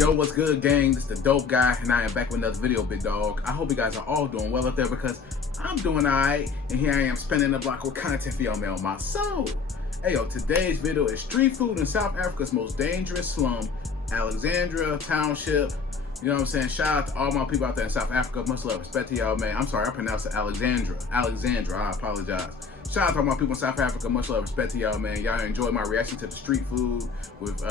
Yo, what's good, gang? This is the Dope Guy, and I am back with another video, big dog. I hope you guys are all doing well up there because I'm doing alright, and here I am spinning the block with content for y'all, man, on my soul. Hey, yo, today's video is street food in South Africa's most dangerous slum, Alexandra Township. You know what I'm saying? Shout out to all my people out there in South Africa. Much love, respect to y'all, man. I'm sorry, I pronounced it Alexandra. I apologize. Shout out to all my people in South Africa. Much love, respect to y'all, man. Y'all enjoyed my reaction to the street food with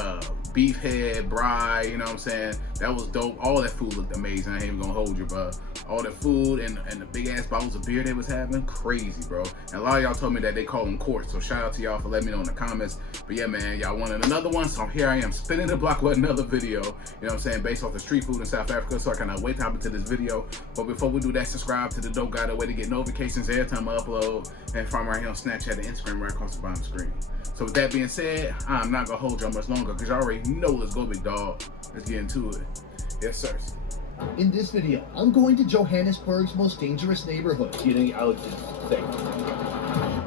beef head, braai, you know what I'm saying? That was dope. All that food looked amazing. I ain't even gonna hold you, bro. All the food and the big ass bottles of beer they was having, crazy, bro. And a lot of y'all told me that they call them quarts, so shout out to y'all for letting me know in the comments. But yeah, man, y'all wanted another one, so here I am spinning the block with another video, you know what I'm saying, based off the street food in South Africa. So I cannot wait to hop into this video. But before we do that, subscribe to the Dope Guy, the way to get notifications every time I upload, and find me right here on Snapchat and Instagram right across the bottom of the screen. So with that being said, I'm not gonna hold y'all much longer because y'all already know. Let's go, big dog. Let's get into it. Yes, sir. In this video, I'm going to Johannesburg's most dangerous neighborhood. Do you think Alex is safe?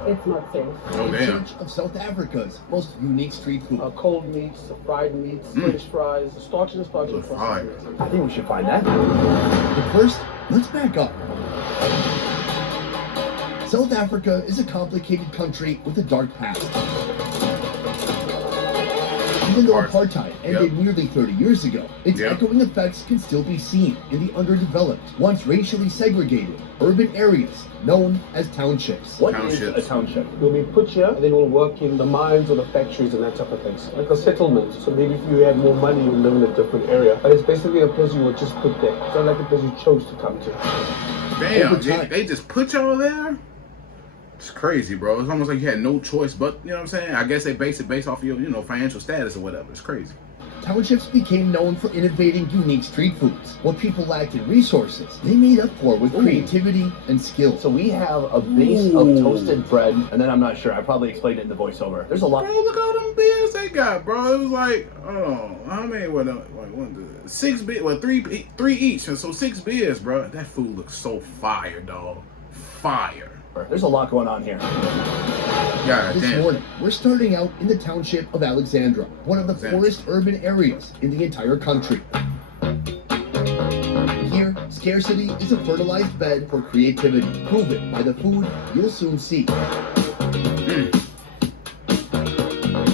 It's not safe. Oh, In damn. search of South Africa's most unique street food. Cold meats, fried meats, French fries, starch and starch and Fire. processed. I think we should find that. But first, let's back up. South Africa is a complicated country with a dark past. Even though apartheid ended nearly 30 years ago, its echoing effects can still be seen in the underdeveloped, once racially segregated, urban areas known as townships. What is a township? You'll be put here, and then you'll work in the mines or the factories and that type of things. Like a settlement. So maybe if you had more money, you'll live in a different area. But it's basically a place you were just put there. It's not like a place you chose to come to. Damn, they just put y'all there? It's crazy, bro. It's almost like you had no choice, but you know what I'm saying? I guess they base it based off of your, you know, financial status or whatever. It's crazy. Townships became known for innovating unique street foods. What people lacked in resources, they made up for with creativity and skill. So we have a base of toasted bread, and then I'm not sure. I probably explained it in the voiceover. There's a lot. Bro, look at all them beers they got, bro. It was like, oh, how many? What? Six beers? Well, three each. So 6 beers, bro. That food looks so fire, dog. Fire. There's a lot going on here. God This damn. morning, we're starting out in the township of Alexandra, one of the poorest urban areas in the entire country. Here, scarcity is a fertilized bed for creativity. Prove it by the food you'll soon see.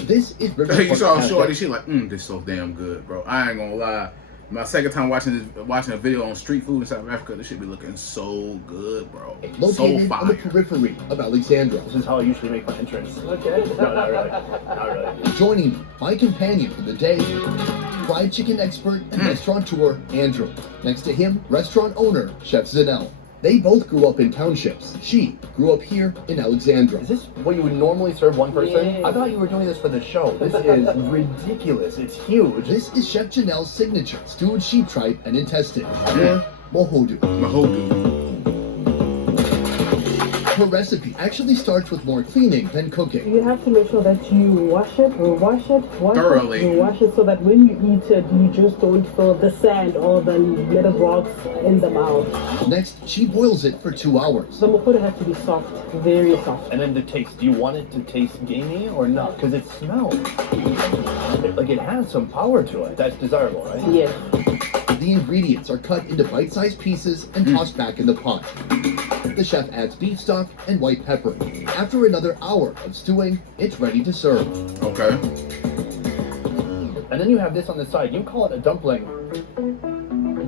This is River You saw Park Shorty, she like, this so damn good, bro. I ain't gonna lie. My second time watching a video on street food in South Africa, this should be looking so good, bro. Located So on the fire. periphery of Alexandra. This is how I usually make my entrance. Okay. No, not really. Not really. Joining me, my companion for the day, fried chicken expert and restaurateur Andrew. Next to him, restaurant owner Chef Zanel. They both grew up in townships. She grew up here in Alexandra. Is this what you would normally serve one person? Yeah. I thought you were doing this for the show. This is ridiculous. It's huge. This is Chef Janelle's signature, stewed sheep tripe and intestines, or mohodu. Mahodu. Her recipe actually starts with more cleaning than cooking. You have to make sure that you wash it Thoroughly. You wash it so that when you eat it, you just don't feel the sand or the little rocks in the mouth. Next, she boils it for 2 hours. The mokoda has to be soft, very soft. And then the taste. Do you want it to taste gamey or not? Because it smells. Like it has some power to it. That's desirable, right? Yes. The ingredients are cut into bite-sized pieces and tossed back in the pot. The chef adds beef stock and white pepper. After another hour of stewing, it's ready to serve. Okay. And then you have this on the side. You call it a dumpling.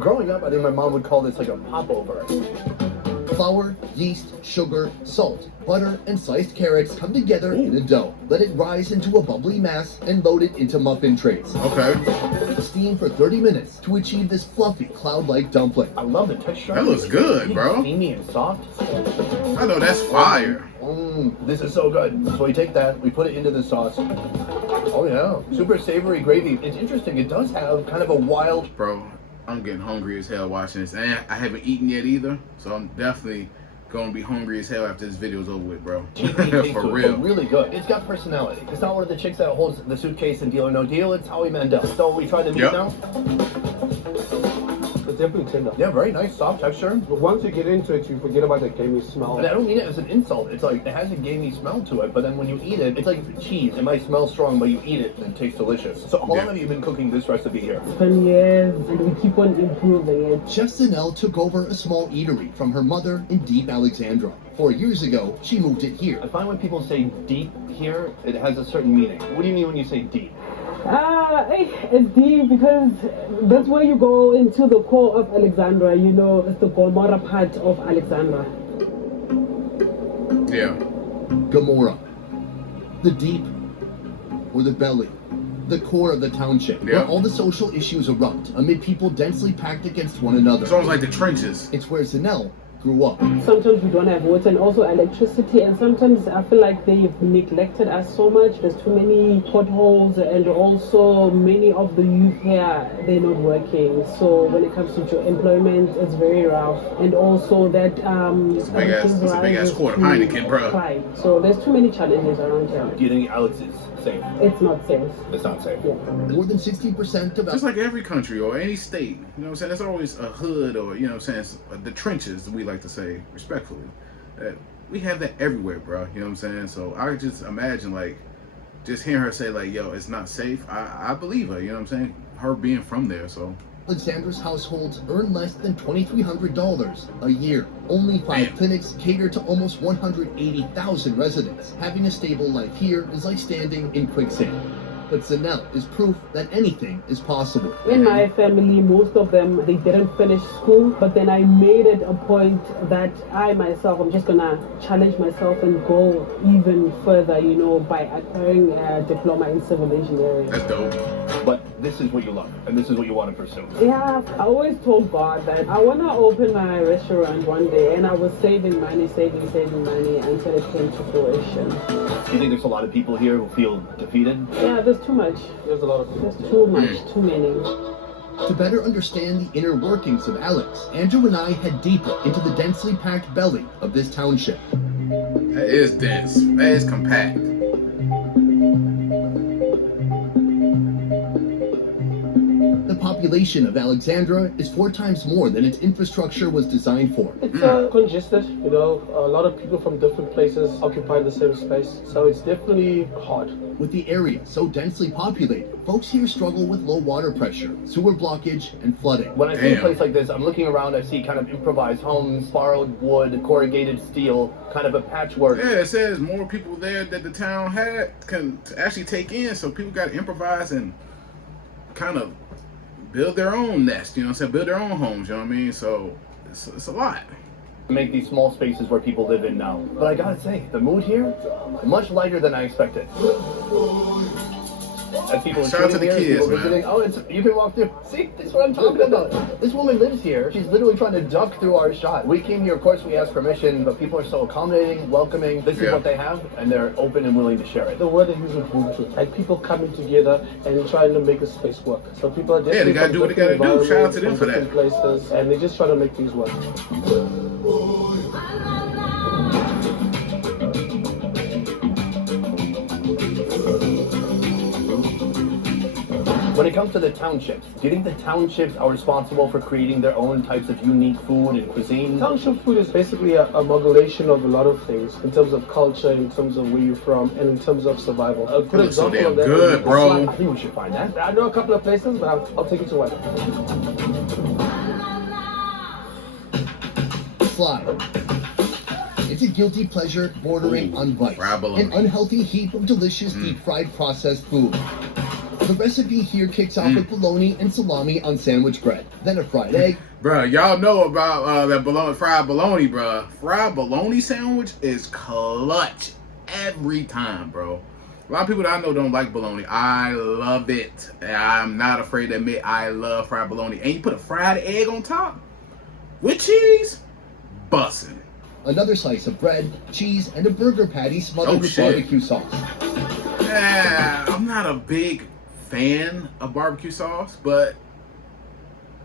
Growing up, I think my mom would call this like a popover. Flour, yeast, sugar, salt, butter, and sliced carrots come together in a dough. Let it rise into a bubbly mass and load it into muffin trays. Okay. Steam for 30 minutes to achieve this fluffy, cloud-like dumpling. I love the texture. That looks good, bro. Creamy and soft. I know that's fire. This is so good. So we take that, we put it into the sauce. Oh yeah, super savory gravy. It's interesting. It does have kind of a wild. Bro, I'm getting hungry as hell watching this. And I haven't eaten yet either, so I'm definitely gonna be hungry as hell after this video's over with, bro. For real. Really good. It's got personality. It's not one of the chicks that holds the suitcase and Deal or No Deal. It's Howie Mandel. So we try the meat now. definitely tender. Yeah, very nice, soft texture. But once you get into it, you forget about that gamey smell. And I don't mean it as an insult. It's like, it has a gamey smell to it, but then when you eat it, it's like cheese. It might smell strong, but you eat it and it tastes delicious. So how long have you been cooking this recipe here? 10 years, and we keep on improving it. Chef Zanelle took over a small eatery from her mother in deep Alexandra. 4 years ago, she moved it here. I find when people say deep here, it has a certain meaning. What do you mean when you say deep? It's deep because that's where you go into the core of Alexandra. You know, it's the Gomorrah part of Alexandra. Yeah. Gomorrah. The deep, or the belly. The core of the township, where all the social issues erupt amid people densely packed against one another. It's almost like the trenches. It's where Zanelle grew up. Sometimes we don't have water and also electricity, and sometimes I feel like they've neglected us so much. There's too many potholes, and also many of the youth here, they're not working. So when it comes to employment, it's very rough. And also that It's a big ass quart of Heineken, bro. Crime. So there's too many challenges around here. Do you think Alex is safe? It's not safe. It's not safe. Yeah. More than 60% of Just like every country or any state, you know what I'm saying? There's always a hood or, you know what I'm saying, the trenches, we like to say respectfully. We have that everywhere, bro. You know what I'm saying? So I just imagine, like, just hearing her say, like, yo, it's not safe. I believe her, you know what I'm saying? Her being from there, so. Alexandra's households earn less than $2,300 a year. Only 5 clinics cater to almost 180,000 residents. Having a stable life here is like standing in quicksand. But Zanelle is proof that anything is possible. In my family, most of them, they didn't finish school, but then I made it a point that I myself, I'm just gonna challenge myself and go even further, you know, by acquiring a diploma in civil engineering. That's dope. But this is what you love, and this is what you want to pursue. Yeah, I always told God that I want to open my restaurant one day, and I was saving money until it came to fruition. Do you think there's a lot of people here who feel defeated? Yeah, there's too much. There's a lot of There's too much, too many. To better understand the inner workings of Alex, Andrew and I head deeper into the densely packed belly of this township. That is dense. That is compact. The population of Alexandra is 4 times more than its infrastructure was designed for. It's congested, you know, a lot of people from different places occupy the same space, so it's definitely hard. With the area so densely populated, folks here struggle with low water pressure, sewer blockage, and flooding. When I see a place like this, I'm looking around, I see kind of improvised homes, borrowed wood, corrugated steel, kind of a patchwork. Yeah, it says more people there that the town can actually take in, so people got to improvise and kind of build their own nest, you know what I'm saying? Build their own homes, you know what I mean? So it's a lot. Make these small spaces where people live in now. But I gotta say, the mood here, much lighter than I expected. As people Shout out to the here, kids, people man. visiting, you can walk through. See, this is what I'm talking about. This woman lives here. She's literally trying to duck through our shot. We came here, of course, we asked permission, but people are so accommodating, welcoming. This is what they have, and they're open and willing to share it. The word they use is Ubuntu, like people coming together and trying to make a space work. So people are definitely they gotta do what they gotta do. Shout out to them for that. different places, and they just try to make things work. When it comes to the townships, do you think the townships are responsible for creating their own types of unique food and cuisine? Township food is basically a amalgamation of a lot of things in terms of culture, in terms of where you're from, and in terms of survival. A good looks so example of damn that good, is bro. Slum. I think we should find that. I know a couple of places, but I'll take you to one. Slime. It's a guilty pleasure bordering on vice. Fried bologna. An unhealthy heap of delicious deep-fried processed food. The recipe here kicks off with bologna and salami on sandwich bread, then a fried egg. Bruh, y'all know about that fried bologna, bruh. Fried bologna sandwich is clutch every time, bro. A lot of people that I know don't like bologna. I love it. I'm not afraid to admit I love fried bologna. And you put a fried egg on top with cheese, bussin'. Another slice of bread, cheese, and a burger patty smothered with barbecue sauce. Yeah, I'm not a big fan of barbecue sauce, but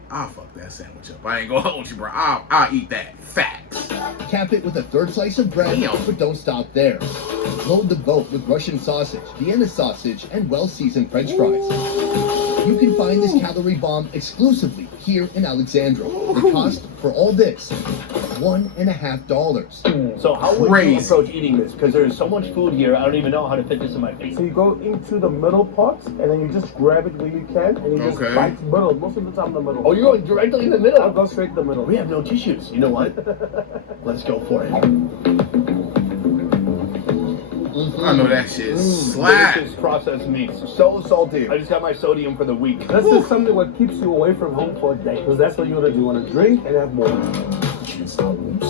I'll fuck that sandwich up. I ain't gonna hold you, bro. I'll eat that. Facts. Cap it with a third slice of bread, but don't stop there. Load the boat with Russian sausage, Vienna sausage, and well-seasoned French fries. You can find this calorie bomb exclusively here in Alexandra. The cost for all this, $1.50. So how would you Crazy. approach eating this? Because there's so much food here, I don't even know how to fit this in my face. So you go into the middle part, and then you just grab it where you can, and you just Okay. bite the middle. Most of the time, the middle. Oh, you're going directly in the middle? I'll go straight to the middle. We have no tissues. You know what? Let's go for it. I know that shit slap. Delicious processed meats. So salty. I just got my sodium for the week. This is something what keeps you away from home for a day, because that's what you want to do. You want to drink and have more.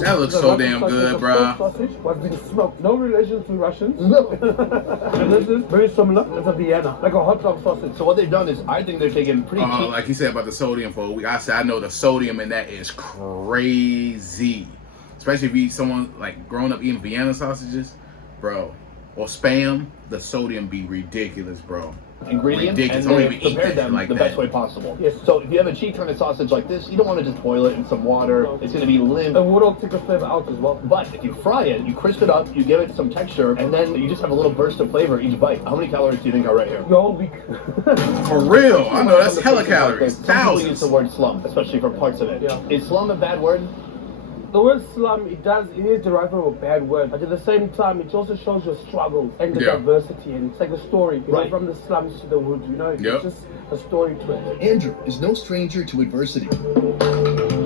That looks so damn good, bro. Sausage was being smoked. No relation to Russians. No. And this is very similar. It's a Vienna, like a hot dog sausage. So what they've done is, I think they're taking pretty cheap. Like you said about the sodium for a week, I know the sodium in that is crazy. Especially if you eat someone like growing up eating Vienna sausages, bro, or Spam, the sodium be ridiculous, bro. Ingredients, Ridiculous. and Don't they even eat prepare that them like the that. best way possible. Yes. So if you have a cheap kind of sausage like this, you don't want to just boil it in some water. No. It's going to be limp. And we'll take the flavor out as well. But if you fry it, you crisp it up, you give it some texture, and then you just have a little burst of flavor each bite. How many calories do you think are right here? Your whole week. For real, I know that's hella calories, Some people use thousands. the word slum, especially for parts of it. Yeah. Is slum a bad word? The word slum, it is derived from a bad word, but at the same time, it also shows your struggles and the Yeah. diversity, and it's like a story. You Right. know, from the slums to the hood, you know, it's Yep. just a story to it. Andrew is no stranger to adversity.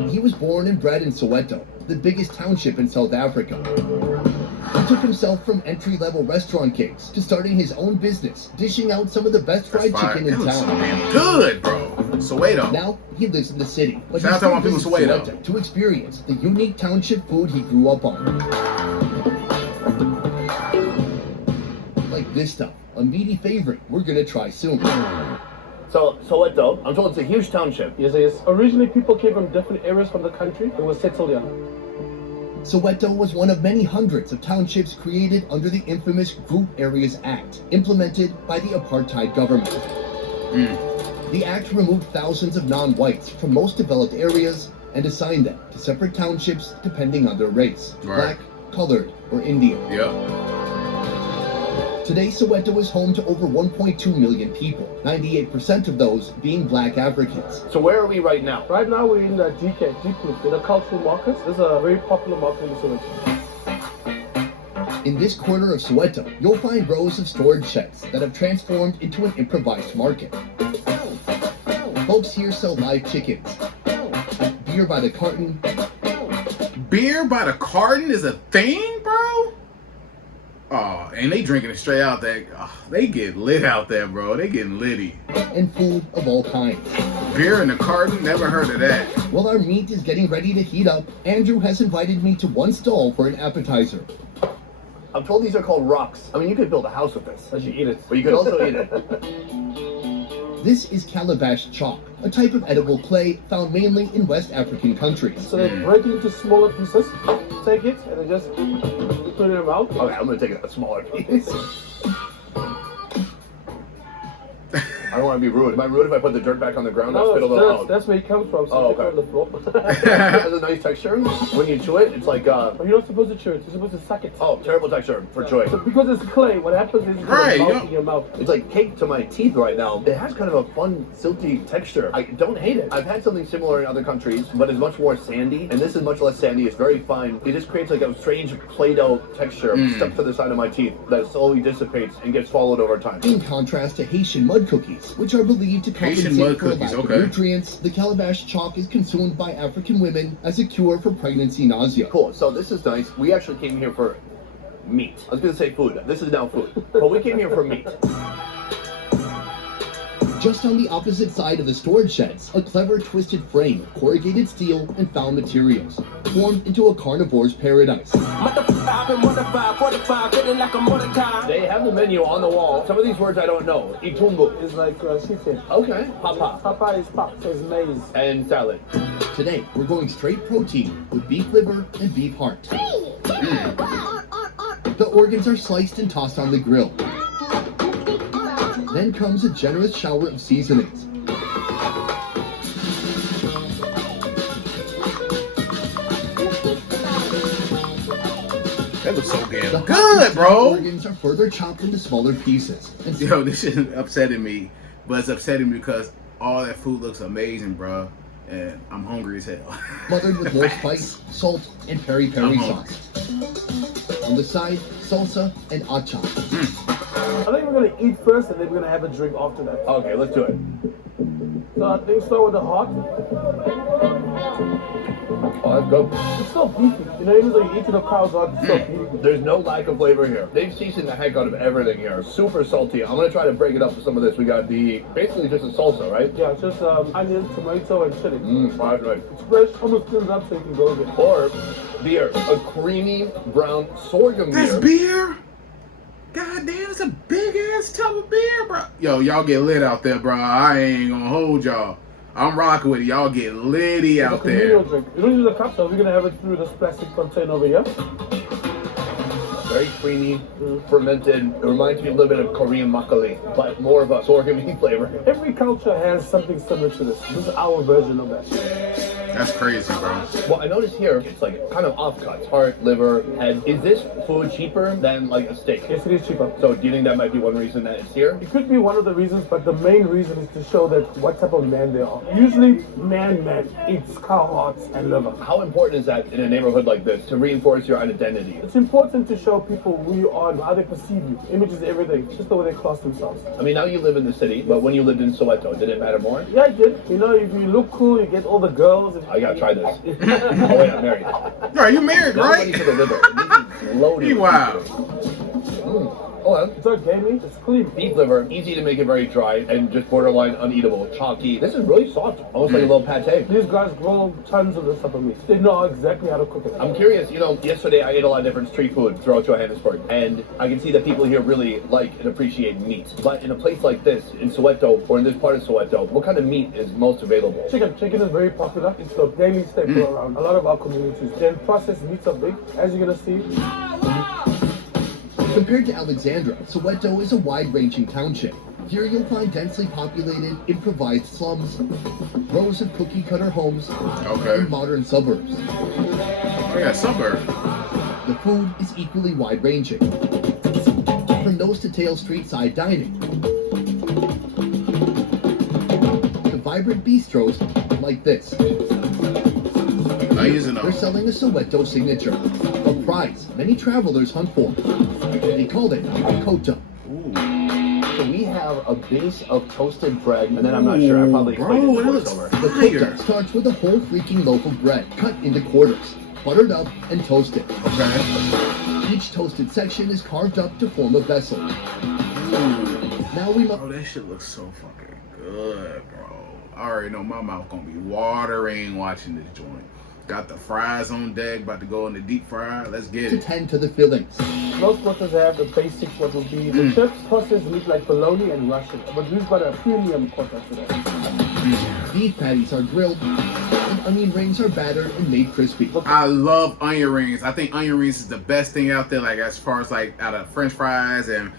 He was born and bred in Soweto, the biggest township in South Africa. He took himself from entry-level restaurant gigs to starting his own business, dishing out some of the best fried Fire. chicken That in looks so town. damn good, bro. Soweto. Now he lives in the city, but Shout out he to still my people visits in Soweto. Soweto to experience the unique township food he grew up on. Like this stuff, a meaty favorite we're gonna try soon. So, Soweto, I'm told it's a huge township. Yes, yes. Originally, people came from different areas from the country and were settled here. Soweto was one of many hundreds of townships created under the infamous Group Areas Act, implemented by the apartheid government. The act removed thousands of non-whites from most developed areas and assigned them to separate townships depending on their race, Right. black, colored, or Indian. Yep. Today, Soweto is home to over 1.2 million people, 98% of those being black Africans. So where are we right now? Right now, we're in the DK, Deep in the cultural market. This is a very popular market in Soweto. In this corner of Soweto, you'll find rows of storage sheds that have transformed into an improvised market. Folks here sell live chickens, beer by the carton, Beer by the carton is a thing, bro? Oh, and they drinking it straight out there. Oh, they get lit out there, bro. They getting litty. and food of all kinds. Beer in the carton? Never heard of that. While our meat is getting ready to heat up, Andrew has invited me to one stall for an appetizer. I'm told these are called rocks. I mean, you could build a house with this. As you eat it. But you could also eat it. This is calabash chalk, a type of edible clay found mainly in West African countries. So they break it into smaller pieces, take it, and then just put it in your mouth. Okay, I'm gonna take a smaller piece. I don't want to be rude. Am I rude if I put the dirt back on the ground? No, I spit a little out. that's where it comes from. So Oh, take it okay. on the floor. It has a nice texture. When you chew it, it's like, But you're not supposed to chew it. You're supposed to suck it. oh, terrible texture for choice. So because it's clay, what happens is it's Right, gonna you melt in your mouth. It's like cake to my teeth right now. It has kind of a fun, silky texture. I don't hate it. I've had something similar in other countries, but it's much more sandy, and this is much less sandy. It's very fine. It just creates like a strange Play-Doh texture stuck to the side of my teeth that slowly dissipates and gets swallowed over time. In contrast to Haitian mud cookies, which are believed to Haitian compensate mud for a cookies, lack of okay. nutrients, the calabash chalk is consumed by African women as a cure for pregnancy nausea. Cool. So this is nice. We actually came here for meat. I was gonna say food. This is now food, but we came here for meat. Just on the opposite side of the storage sheds, a clever twisted frame of corrugated steel and found materials, formed into a carnivore's paradise. They have the menu on the wall. Some of these words I don't know. Itumbu. It's like seafood. Okay. Papa. Papa is pap, so it's maize. And salad. Today, we're going straight protein with beef liver and beef heart. The organs are sliced and tossed on the grill. Then comes a generous shower of seasonings. That looks so The damn hot good, and bro. organs are further chopped into smaller pieces. And Yo, this shit upsetting me but it's upsetting because all that food looks amazing, bro, and I'm hungry as hell. Smothered with more spice, salt, and peri-peri I'm hungry. sauce. On the side, salsa and achar. I think we're gonna eat first, and then we're gonna have a drink after that. Okay, let's do it. So I think start with the hot. Oh, that's good. It's so beefy. You know, even though you eat to the cow's hot, it's so beefy. There's no lack of flavor here. They've seasoned the heck out of everything here. Super salty. I'm gonna try to break it up with some of this. We got basically just a salsa, right? Yeah, it's just onion, tomato, and chili. That's right. It's fresh, almost cleans up so you can go with it. Or beer, a creamy brown sorghum That's beer. beer? God damn, it's a big ass tub of beer, bro. Yo, y'all get lit out there, bro. I ain't gonna hold y'all. I'm rocking with it. Y'all get litty out It's a there. communal drink. You don't use a cup, so we're gonna have it through this plastic container over here. Very creamy, fermented. It reminds me a little bit of Korean makgeolli, but more of a sorghum flavor. Every culture has something similar to this. This is our version of that. That's crazy, bro. Well, I noticed here, it's like kind of offcuts. Heart, liver, head. Is this food cheaper than like a steak? Yes, it is cheaper. So do you think that might be one reason that it's here? It could be one of the reasons, but the main reason is to show that what type of man they are. Usually, man eats cow hearts and liver. How important is that in a neighborhood like this to reinforce your identity? It's important to show people who you are and how they perceive you. Image is everything. It's just the way they class themselves. I mean, now you live in the city, but when you lived in Soweto, did it matter more? Yeah, I did. You know, if you look cool, you get all the girls. I gotta try this. Oh wait, I'm married. Right, you married, Not ready right? for the liver. This is loaded. Wow. Hold on. It's organic. It's clean. Beef liver, easy to make it very dry and just borderline uneatable, chalky. This is really soft, almost like a little pate. These guys grow tons of this type of meat. They know exactly how to cook it. I'm curious, you know, yesterday I ate a lot of different street food throughout Johannesburg, and I can see that people here really like and appreciate meat. But in a place like this, in Soweto, or in this part of Soweto, what kind of meat is most available? Chicken. Chicken is very popular. It's a daily staple around a lot of our communities. Then processed meats are big, as you're gonna see. Compared to Alexandra, Soweto is a wide-ranging township. Here you'll find densely populated, improvised slums, rows of cookie-cutter homes, Okay. and modern suburbs. Oh, yeah, suburb. The food is equally wide-ranging. From nose-to-tail street-side dining to vibrant bistros like this. They're selling a Soweto signature, a prize many travelers hunt for. They call it kota. So we have a base of toasted bread, and then I'm not sure, I probably explained it in that looks voiceover. The kota starts with a whole freaking loaf of bread cut into quarters, buttered up and toasted. Okay. Each toasted section is carved up to form a vessel. Now we must. Oh, that shit looks so fucking good, bro. I already know my mouth gonna be watering watching this joint. Got the fries on deck, about to go in the deep fryer. Let's get To it. tend to the fillings. Most quarters have the basics, what would be the chips, processed meat like bologna and Russian. But we've got a premium quarter today. Beef patties are grilled, and onion rings are battered and made crispy. I love onion rings. I think onion rings is the best thing out there. Like as far as like out of French fries and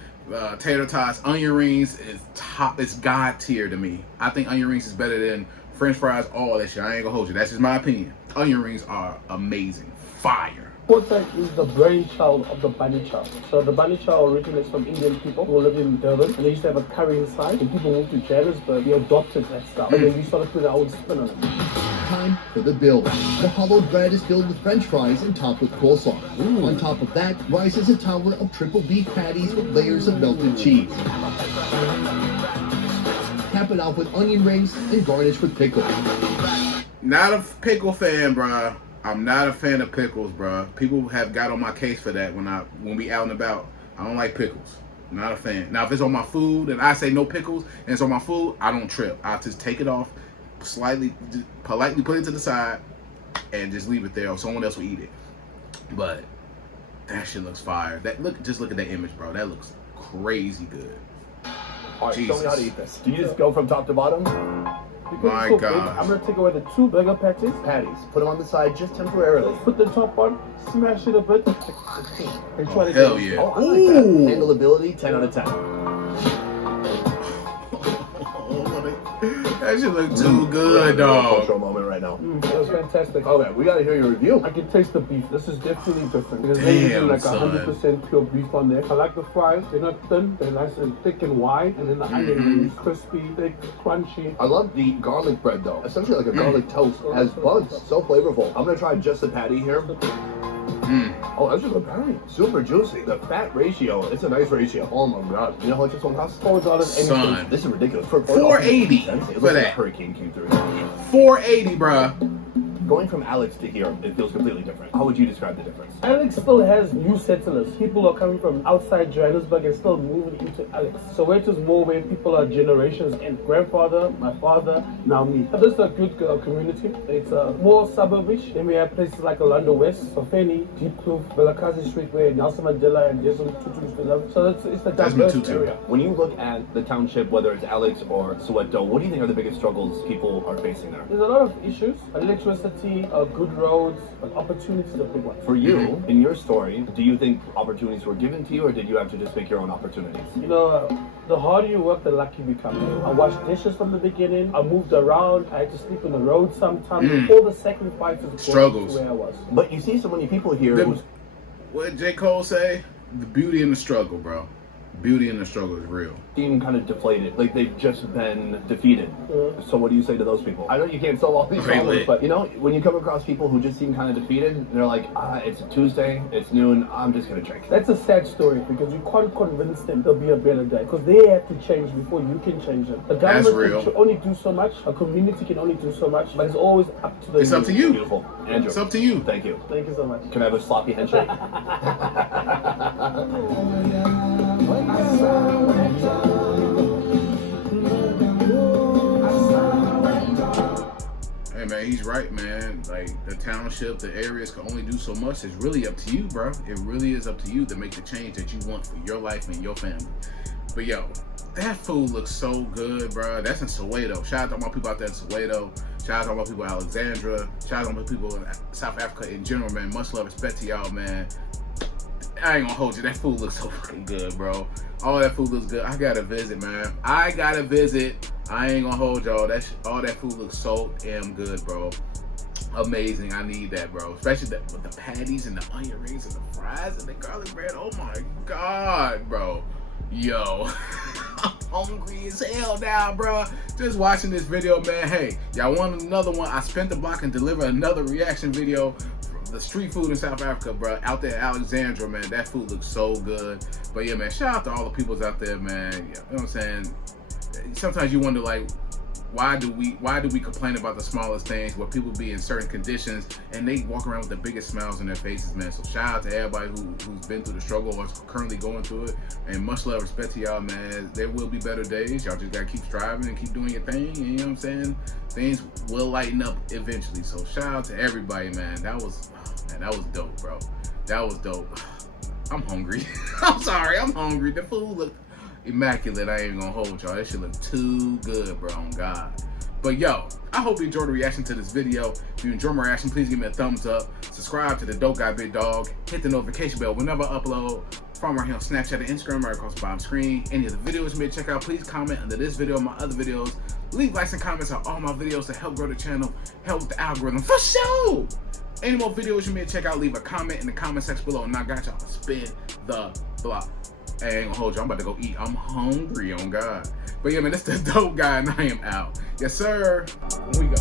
tater tots, onion rings is top. It's god tier to me. I think onion rings is better than French fries. All that shit. I ain't gonna hold you. That's just my opinion. Onion rings are amazing. Fire. Quarter is the brainchild of the bunny chow. So the bunny chow originates from Indian people who lived in Durban, and they used to have a curry inside. When people moved to Johannesburg, they adopted that style, and then we started putting our own spin on it. Time for the build. The hollowed bread is filled with French fries and topped with coleslaw. On top of that rises a tower of triple beef patties with layers of melted cheese. Cap it off with onion rings and garnish with pickles. Not a pickle fan, bruh. I'm not a fan of pickles, bruh. People have got on my case for that when we out and about. I don't like pickles. Not a fan. Now, if it's on my food and I say no pickles and it's on my food, I don't trip. I just take it off, slightly, just politely put it to the side, and just leave it there, or someone else will eat it. But that shit looks fire. Just look at that image, bro. That looks crazy good. All right, show Jesus. me how to eat this. Do you just go from top to bottom? Because My it's so God. big, I'm gonna take away the 2 burger patties, Patties. Put them on the side just temporarily. put the top on, smash it a bit, and try to Hell get yeah. Oh, I like that. Ooh. Handleability, 10 out of 10. That shit look too good, Cultural dog. moment right now. It was fantastic. Okay, we gotta hear your review. I can taste the beef. This is definitely different. Because Damn, they do like son. 100% pure beef on there. I like the fries. They're not thin. They're nice and thick and wide. And then the onion is crispy, thick, crunchy. I love the garlic bread though. Essentially like a garlic toast. Has buns. So flavorful. I'm gonna try just the patty here. Oh, that's just a patty. Super juicy. The fat ratio, it's a nice ratio. Oh my god. You know how much this one costs? $4 Son. anything. This is ridiculous. For $4.80 it looks for like that. a hurricane came through. $4.80, bruh. Going from Alex to here, it feels completely different. How would you describe the difference? Alex still has new settlers. People are coming from outside Johannesburg and still moving into Alex. So it is more where people are generations and grandfather, my father, now me. So this is a good community. It's more suburbish. Then we have places like Orlando West, Sofeni, Deep Kloof, Velakazi Street where Nelson Mandela and Desmond Tutu used to live. So it's a diverse area. When you look at the township, whether it's Alex or Soweto, what do you think are the biggest struggles people are facing there? There's a lot of issues. Electricity, good roads, but opportunities are a big one. For you, in your story, do you think opportunities were given to you or did you have to just make your own opportunities? You know, the harder you work, the luckier you become. I washed dishes from the beginning. I moved around. I had to sleep on the road sometimes. All the sacrifices Struggles. to where I was. But you see so many people here who's What did J. Cole say? The beauty in the struggle, bro. Beauty in the struggle is real. being kind of deflated, like they've just been defeated. So what do you say to those people? I know you can't solve all these problems, but you know, when you come across people who just seem kind of defeated, they're like, it's a Tuesday, it's noon, I'm just gonna drink. That's a sad story because you can't convince them there'll be a better day because they have to change before you can change them. The government can only do so much, a community can only do so much, but it's always up to the It's up to you. Beautiful. Andrew. It's up to you. Thank you. Thank you so much. Can I have a sloppy handshake? Hey man, he's right, man. Like the township, the areas can only do so much. It's really up to you, bro. It really is up to you to make the change that you want for your life and your family. But yo, that food looks so good, bro. That's in Soweto. Shout out to all my people out there in Soweto. Shout out to all my people in Alexandra. Shout out to all my people in South Africa in general, man. Much love, respect to y'all, man. I ain't gonna hold you. That food looks so fucking good, bro. All that food looks good. I gotta visit, man. I gotta visit. I ain't gonna hold y'all. All that food looks so damn good, bro. Amazing. I need that, bro. Especially with the patties and the onion rings and the fries and the garlic bread. Oh my God, bro. Yo, I'm hungry as hell now, bro. Just watching this video, man. Hey, y'all want another one? I spent the block and delivered another reaction video. The street food in South Africa, bro, out there in Alexandra, man, that food looks so good. But yeah, man, shout out to all the peoples out there, man. You know what I'm saying? Sometimes you wonder, like, why do we complain about the smallest things where people be in certain conditions and they walk around with the biggest smiles on their faces, man? So shout out to everybody who's been through the struggle or is currently going through it, and much love, respect to y'all, man. There will be better days. Y'all just gotta keep striving and keep doing your thing, and you know what I'm saying? Things will lighten up eventually. So shout out to everybody, man. That was dope, bro. That was dope. I'm hungry. I'm sorry, I'm hungry. The food looked immaculate. I ain't gonna hold y'all. That shit look too good, bro, on God. But yo, I hope you enjoyed the reaction to this video. If you enjoyed my reaction, please give me a thumbs up. Subscribe to the Dope Guy Big Dog. Hit the notification bell whenever I upload. From right here on Snapchat and Instagram, right across the bottom screen. Any of the videos you may check out, please comment under this video and my other videos. Leave likes and comments on all my videos to help grow the channel, help with the algorithm, for sure. Any more videos you may check out, leave a comment in the comment section below, and I got y'all to spin the block. Hey, I ain't gonna hold you. I'm about to go eat. I'm hungry, on God. But yeah, man, this is the Dope Guy, and I am out. Yes, sir. Here we go.